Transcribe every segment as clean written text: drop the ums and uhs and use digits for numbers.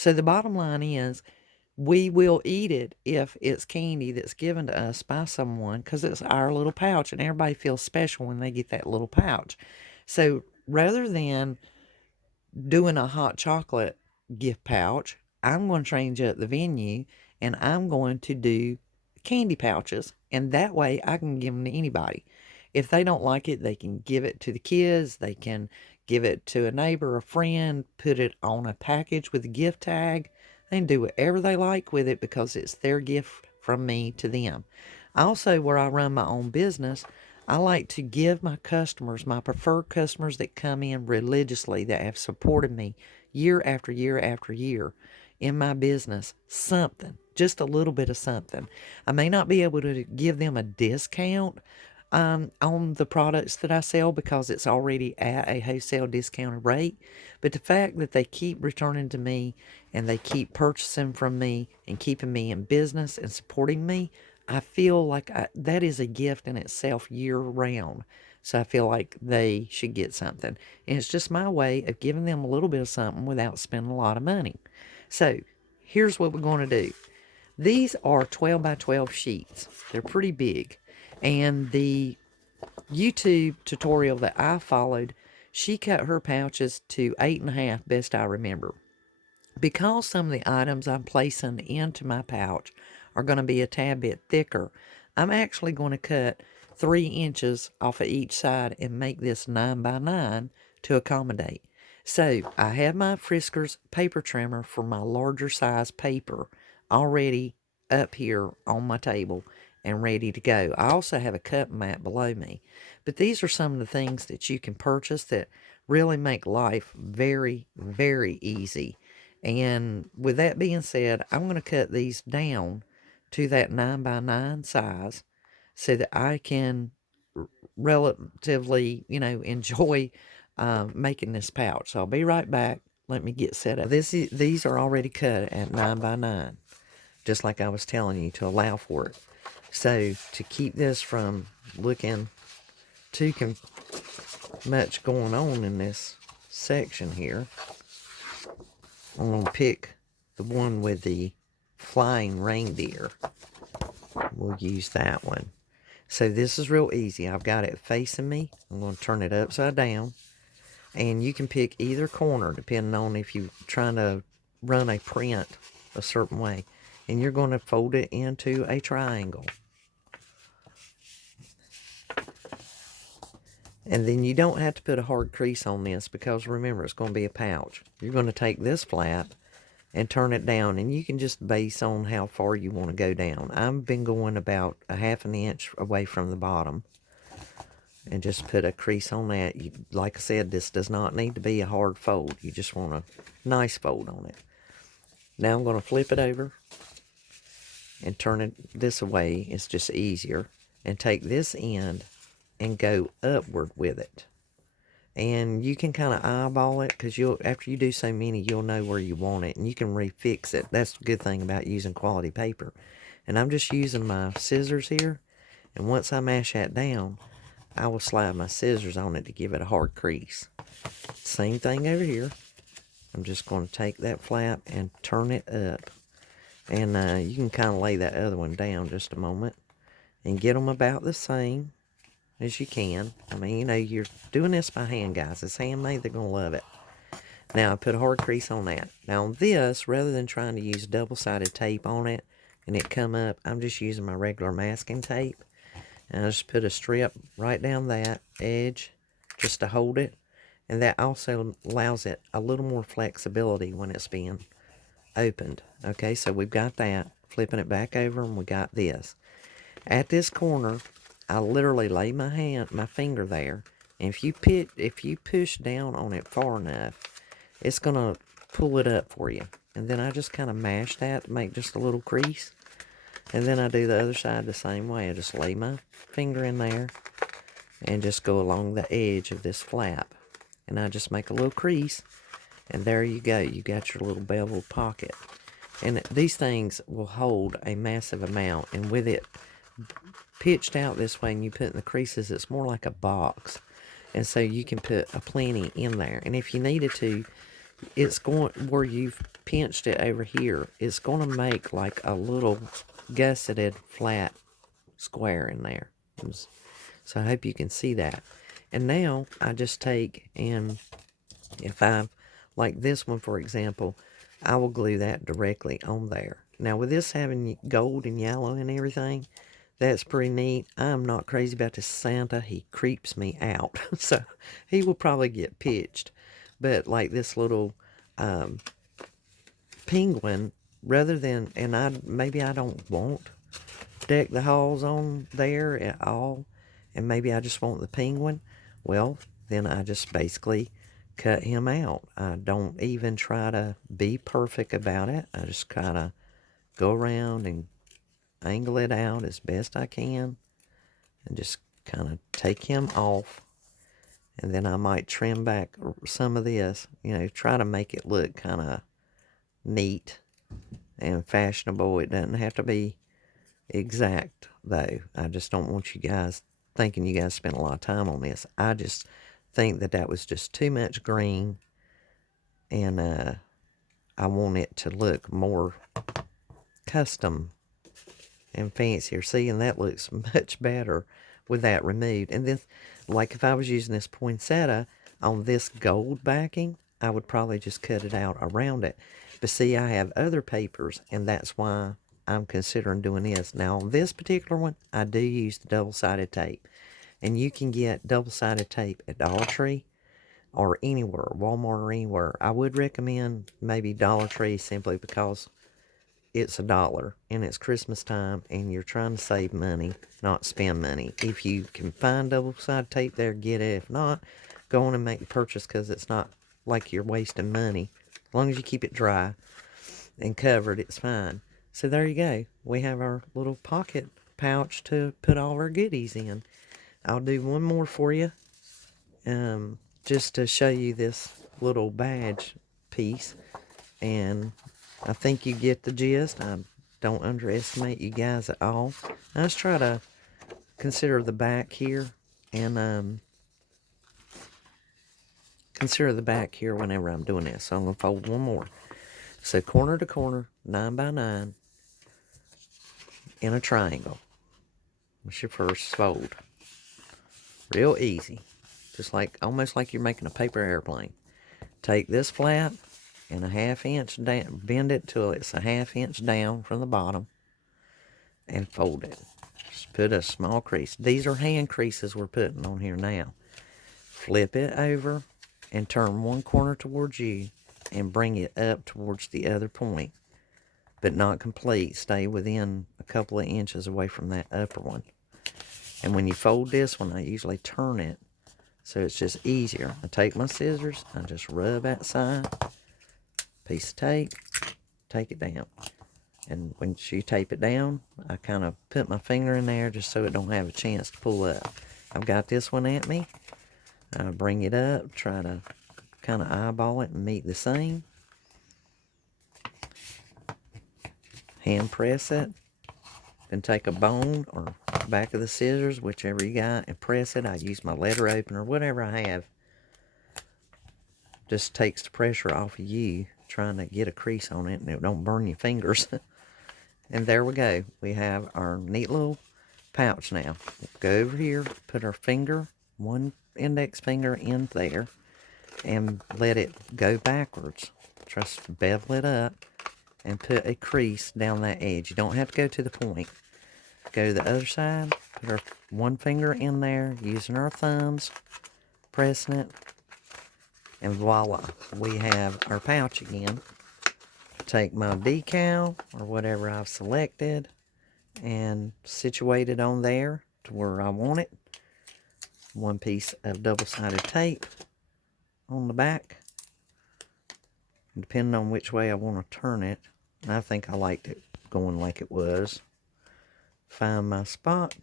So the bottom line is we will eat it if it's candy that's given to us by someone because it's our little pouch and everybody feels special when they get that little pouch. So rather than doing a hot chocolate gift pouch, I'm going to change up the venue and I'm going to do candy pouches. And that way I can give them to anybody. If they don't like it, they can give it to the kids. They can give it to a neighbor, a friend, put it on a package with a gift tag. They can do whatever they like with it because it's their gift from me to them. Also, where I run my own business, I like to give my customers, my preferred customers that come in religiously, that have supported me year after year after year in my business, something, just a little bit of something. I may not be able to give them a discount on the products that I sell because it's already at a wholesale discounted rate. But the fact that they keep returning to me and they keep purchasing from me and keeping me in business and supporting me, I feel like that is a gift in itself year round. So I feel like they should get something. And it's just my way of giving them a little bit of something without spending a lot of money. So here's what we're going to do. These are 12 by 12 sheets. They're pretty big. And the YouTube tutorial that I followed, she cut her pouches to 8.5, best I remember. Because some of the items I'm placing into my pouch are going to be a tad bit thicker, I'm actually going to cut 3 inches off of each side and make this 9 by 9 to accommodate. So I have my Friskers paper trimmer for my larger size paper already up here on my table and ready to go. I also have a cut mat below me. But these are some of the things that you can purchase that really make life very, very easy. And with that being said, I'm going to cut these down to that 9 by 9 size so that I can relatively, enjoy making this pouch. So I'll be right back. Let me get set up. These are already cut at 9 by 9, just like I was telling you, to allow for it. So to keep this from looking too much going on in this section here, I'm going to pick the one with the flying reindeer. We'll use that one. So this is real easy. I've got it facing me. I'm going to turn it upside down. And you can pick either corner depending on if you're trying to run a print a certain way. And you're going to fold it into a triangle. And then you don't have to put a hard crease on this because remember, it's going to be a pouch. You're going to take this flap and turn it down, and you can just base on how far you want to go down. I've been going about a 1/2 inch away from the bottom and just put a crease on that. Like I said, this does not need to be a hard fold. You just want a nice fold on it. Now I'm going to flip it over and turn it this way. It's just easier. And take this end and go upward with it. And you can kind of eyeball it because after you do so many, you'll know where you want it and you can refix it. That's the good thing about using quality paper. And I'm just using my scissors here. And once I mash that down, I will slide my scissors on it to give it a hard crease. Same thing over here. I'm just going to take that flap and turn it up. And you can kind of lay that other one down just a moment and get them about the same as you can. I mean, you're doing this by hand, guys. It's handmade. They're going to love it. Now, I put a hard crease on that. Now, on this, rather than trying to use double-sided tape on it and it come up, I'm just using my regular masking tape. And I just put a strip right down that edge just to hold it. And that also allows it a little more flexibility when it's being opened. Okay, so we've got that. Flipping it back over, and we got this. At this corner, I literally lay my finger there, and if you push down on it far enough, it's gonna pull it up for you. And then I just kind of mash that to make just a little crease, and then I do the other side the same way. I just lay my finger in there, and just go along the edge of this flap, and I just make a little crease, and there you go. You got your little beveled pocket, and these things will hold a massive amount, and with it pitched out this way and you put in the creases, it's more like a box, and so you can put a plenty in there. And if you needed to, it's going where you've pinched it over here, it's going to make like a little gusseted flat square in there. So I hope you can see that. And now I just take, and if I, like this one for example, I will glue that directly on there. Now with this having gold and yellow and everything, that's pretty neat. I'm not crazy about this Santa. He creeps me out. So he will probably get pitched. But like this little penguin, rather than, and maybe I don't want deck the halls on there at all, and maybe I just want the penguin, well, then I just basically cut him out. I don't even try to be perfect about it. I just kind of go around and angle it out as best I can and just kind of take him off. And then I might trim back some of this, you know, try to make it look kind of neat and fashionable. It doesn't have to be exact, though. I just don't want you guys thinking you guys spent a lot of time on this. I just think that was just too much green, and I want it to look more custom and fancier. See, and that looks much better with that removed. And then, like if I was using this poinsettia on this gold backing, I would probably just cut it out around it. But see, I have other papers, and that's why I'm considering doing this. Now, on this particular one, I do use the double-sided tape. And you can get double-sided tape at Dollar Tree or anywhere, Walmart or anywhere. I would recommend maybe Dollar Tree simply because it's $1 and it's Christmas time and you're trying to save money, not spend money. If you can find double-sided tape there, get it. If not, go on and make the purchase because it's not like you're wasting money. As long as you keep it dry and covered, it's fine. So there you go. We have our little pocket pouch to put all our goodies in. I'll do one more for you, just to show you this little badge piece. And I think you get the gist. I don't underestimate you guys at all. I just try to consider the back here, and consider the back here whenever I'm doing this. So I'm going to fold one more. So corner to corner, 9 by 9 in a triangle. That's your first fold. Real easy. Just like, almost like you're making a paper airplane. Take this flat and a 1/2 inch down, bend it till it's a 1/2 inch down from the bottom, and fold it. Just put a small crease. These are hand creases we're putting on here now. Flip it over and turn one corner towards you and bring it up towards the other point, but not complete. Stay within a couple of inches away from that upper one. And when you fold this one, I usually turn it so it's just easier. I take my scissors, I just rub that side, piece of tape, take it down. And when you tape it down, I kind of put my finger in there just so it don't have a chance to pull up. I've got this one at me. I bring it up, try to kind of eyeball it and meet the seam. Hand press it. Then take a bone or back of the scissors, whichever you got, and press it. I use my letter opener, whatever I have. Just takes the pressure off of you trying to get a crease on it, and it don't burn your fingers. And there we go. We have our neat little pouch now. Go over here, put our finger, one index finger in there, and let it go backwards. Just bevel it up and put a crease down that edge. You don't have to go to the point. Go to the other side, put our one finger in there, using our thumbs, pressing it, and voila, we have our pouch again. Take my decal, or whatever I've selected, and situate it on there to where I want it. One piece of double-sided tape on the back. Depending on which way I want to turn it, I think I liked it going like it was. Find my spot,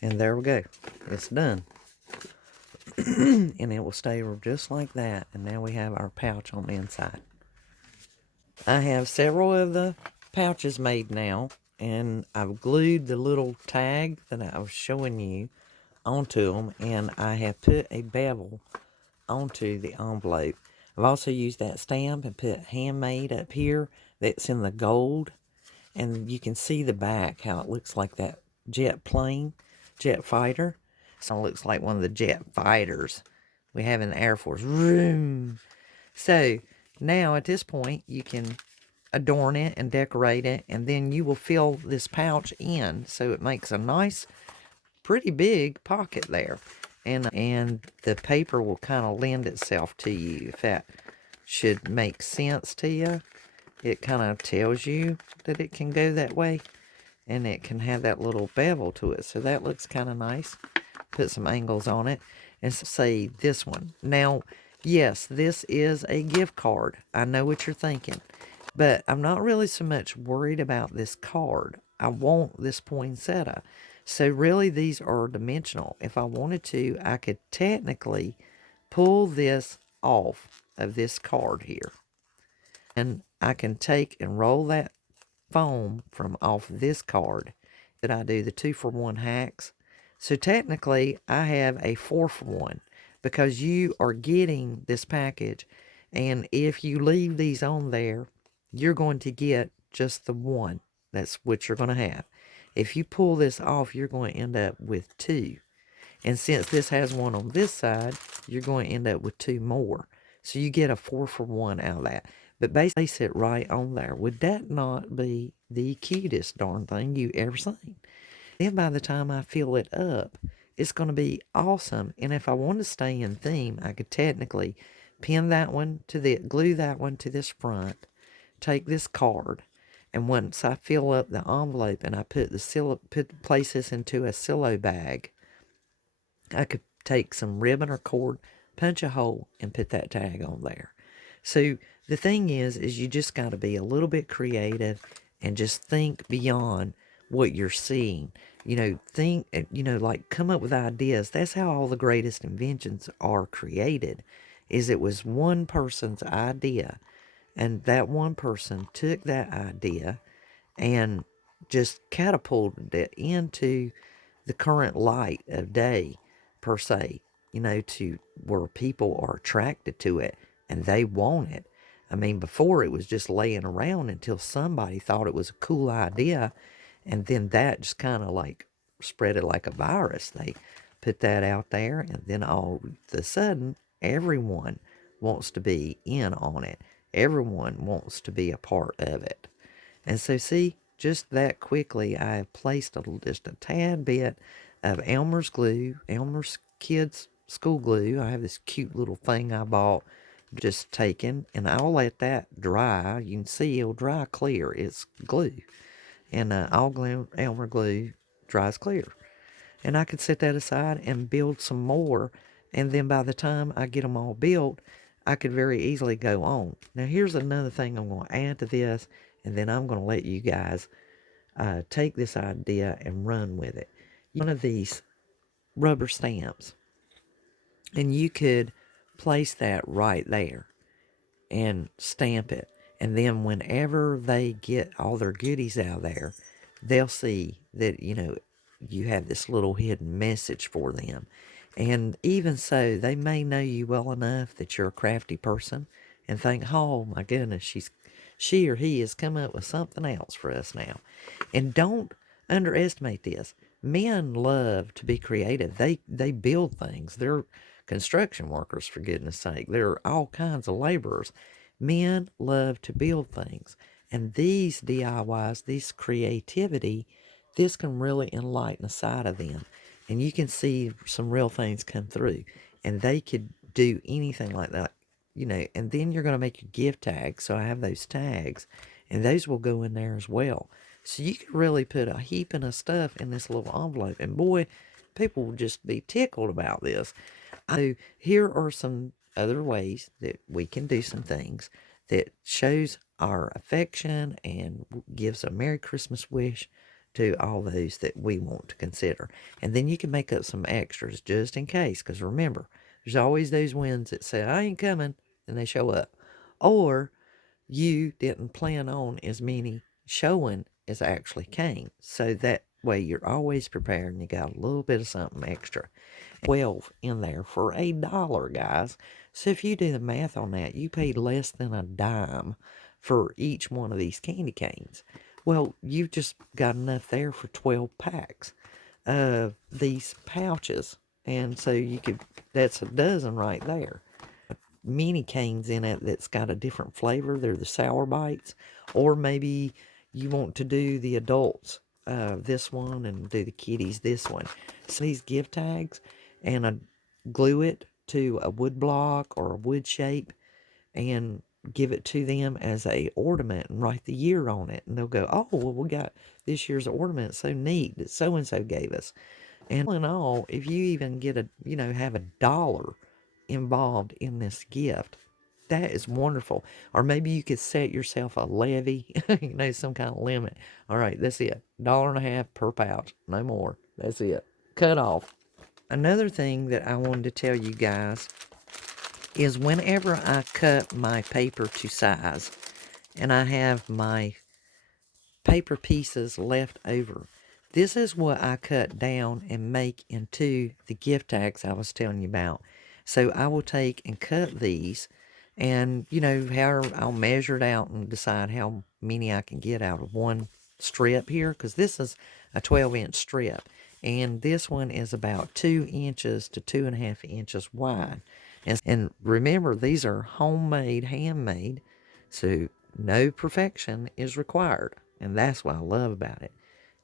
and there we go. It's done. And it will stay just like that. And now we have our pouch on the inside. I have several of the pouches made now, and I've glued the little tag that I was showing you onto them, and I have put a bevel onto the envelope. I've also used that stamp and put handmade up here that's in the gold. And you can see the back, how it looks like that jet plane, jet fighter. So it looks like one of the jet fighters we have in the Air Force. Vroom. So now at this point, you can adorn it and decorate it, and then you will fill this pouch in. So it makes a nice, pretty big pocket there. And the paper will kind of lend itself to you, if that should make sense to you. It kind of tells you that it can go that way, and it can have that little bevel to it. So that looks kind of nice. Put some angles on it, and say this one. Now, yes, this is a gift card. I know what you're thinking, but I'm not really so much worried about this card. I want this poinsettia. So really, these are dimensional. If I wanted to, I could technically pull this off of this card here. And I can take and roll that foam from off this card. That I do the 2-for-1 hacks. So technically, I have a 4-for-1 because you are getting this package. And if you leave these on there, you're going to get just the one. That's what you're going to have. If you pull this off, you're going to end up with 2. And since this has one on this side, you're going to end up with 2 more. So you get a 4-for-1 out of that. But basically, place it right on there. Would that not be the cutest darn thing you ever seen? Then by the time I fill it up, it's going to be awesome. And if I want to stay in theme, I could technically pin that one to glue that one to this front, take this card, and once I fill up the envelope and I place this into a silo bag, I could take some ribbon or cord, punch a hole, and put that tag on there. So the thing is you just got to be a little bit creative and just think beyond what you're seeing. Think, like come up with ideas. That's how all the greatest inventions are created, is it was one person's idea, and that one person took that idea and just catapulted it into the current light of day, per se, to where people are attracted to it and they want it. I mean, before it was just laying around until somebody thought it was a cool idea, and then that just kind of like spread it like a virus. They put that out there, and then all of a sudden, everyone wants to be in on it. Everyone wants to be a part of it. And so, see, just that quickly, I have placed just a tad bit of Elmer's glue, Elmer's Kids School Glue. I have this cute little thing I bought, just taken, and I'll let that dry. You can see it'll dry clear. It's glue. And all Elmer glue dries clear. And I could set that aside and build some more. And then by the time I get them all built, I could very easily go on. Now, here's another thing I'm going to add to this, and then I'm going to let you guys take this idea and run with it. One of these rubber stamps, and you could place that right there and stamp it. And then whenever they get all their goodies out there, they'll see that, you have this little hidden message for them. And even so, they may know you well enough that you're a crafty person and think, oh my goodness, she or he has come up with something else for us now. And don't underestimate this. Men love to be creative. They build things. They're construction workers, for goodness sake. They're all kinds of laborers. Men love to build things. And these DIYs, this creativity, this can really enlighten a side of them. And you can see some real things come through. And they could do anything like that, and then you're going to make your gift tags. So I have those tags, and those will go in there as well. So you can really put a heaping of stuff in this little envelope. And boy, people will just be tickled about this. So here are some other ways that we can do some things that shows our affection and gives a Merry Christmas wish to all those that we want to consider. And then you can make up some extras just in case, because remember, there's always those ones that say, I ain't coming, and they show up. Or you didn't plan on as many showing as actually came. So that way you're always prepared and you got a little bit of something extra. 12 in there for $1, guys. So if you do the math on that, you paid less than a dime for each one of these candy canes. Well, you've just got enough there for 12 packs of these pouches. And so you could, that's a dozen right there. Mini canes in it that's got a different flavor. They're the sour bites. Or maybe you want to do the adults this one and do the kiddies this one. So these gift tags and glue it to a wood block or a wood shape and give it to them as a ornament and write the year on it. And they'll go, oh, well, we got this year's ornament. So neat that so-and-so gave us. And all in all, if you even get have $1 involved in this gift, that is wonderful. Or maybe you could set yourself a levy, some kind of limit. All right, that's it. $1.50 per pouch. No more. That's it. Cut off. Another thing that I wanted to tell you guys is whenever I cut my paper to size and I have my paper pieces left over, this is what I cut down and make into the gift tags I was telling you about. So I will take and cut these and, how I'll measure it out and decide how many I can get out of one strip here, because this is a 12-inch strip. And this one is about 2 inches to 2.5 inches wide. And remember, these are homemade, handmade, so no perfection is required. And that's what I love about it,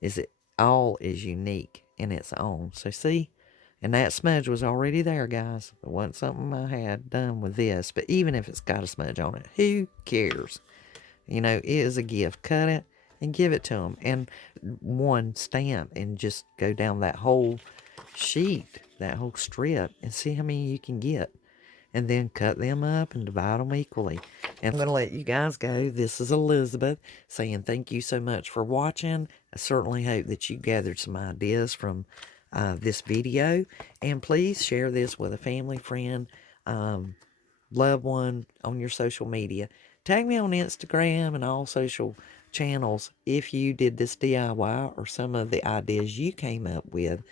is it all is unique in its own. So see, and that smudge was already there, guys. It wasn't something I had done with this. But even if it's got a smudge on it, who cares? It is a gift. Cut it and give it to them. And one stamp and just go down that whole sheet, that whole strip, and see how many you can get. And then cut them up and divide them equally. And I'm going to let you guys go. This is Elizabeth saying thank you so much for watching. I certainly hope that you gathered some ideas from this video. And please share this with a family, friend, loved one on your social media. Tag me on Instagram and all social channels if you did this DIY or some of the ideas you came up with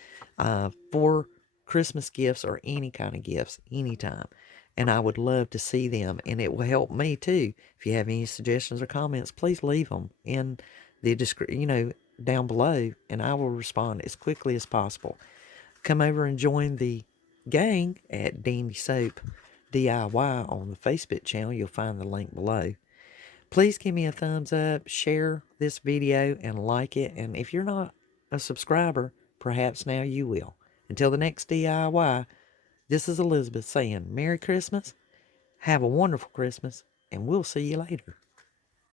for Christmas gifts or any kind of gifts anytime. And I would love to see them, and it will help me too. If you have any suggestions or comments, please leave them in the description, down below, and I will respond as quickly as possible. Come over and join the gang at Dandysoap DIY on the Facebook channel. You'll find the link below. Please give me a thumbs up, share this video, and like it. And if you're not a subscriber, perhaps now you will. Until the next DIY, this is Elizabeth saying Merry Christmas, have a wonderful Christmas, and we'll see you later.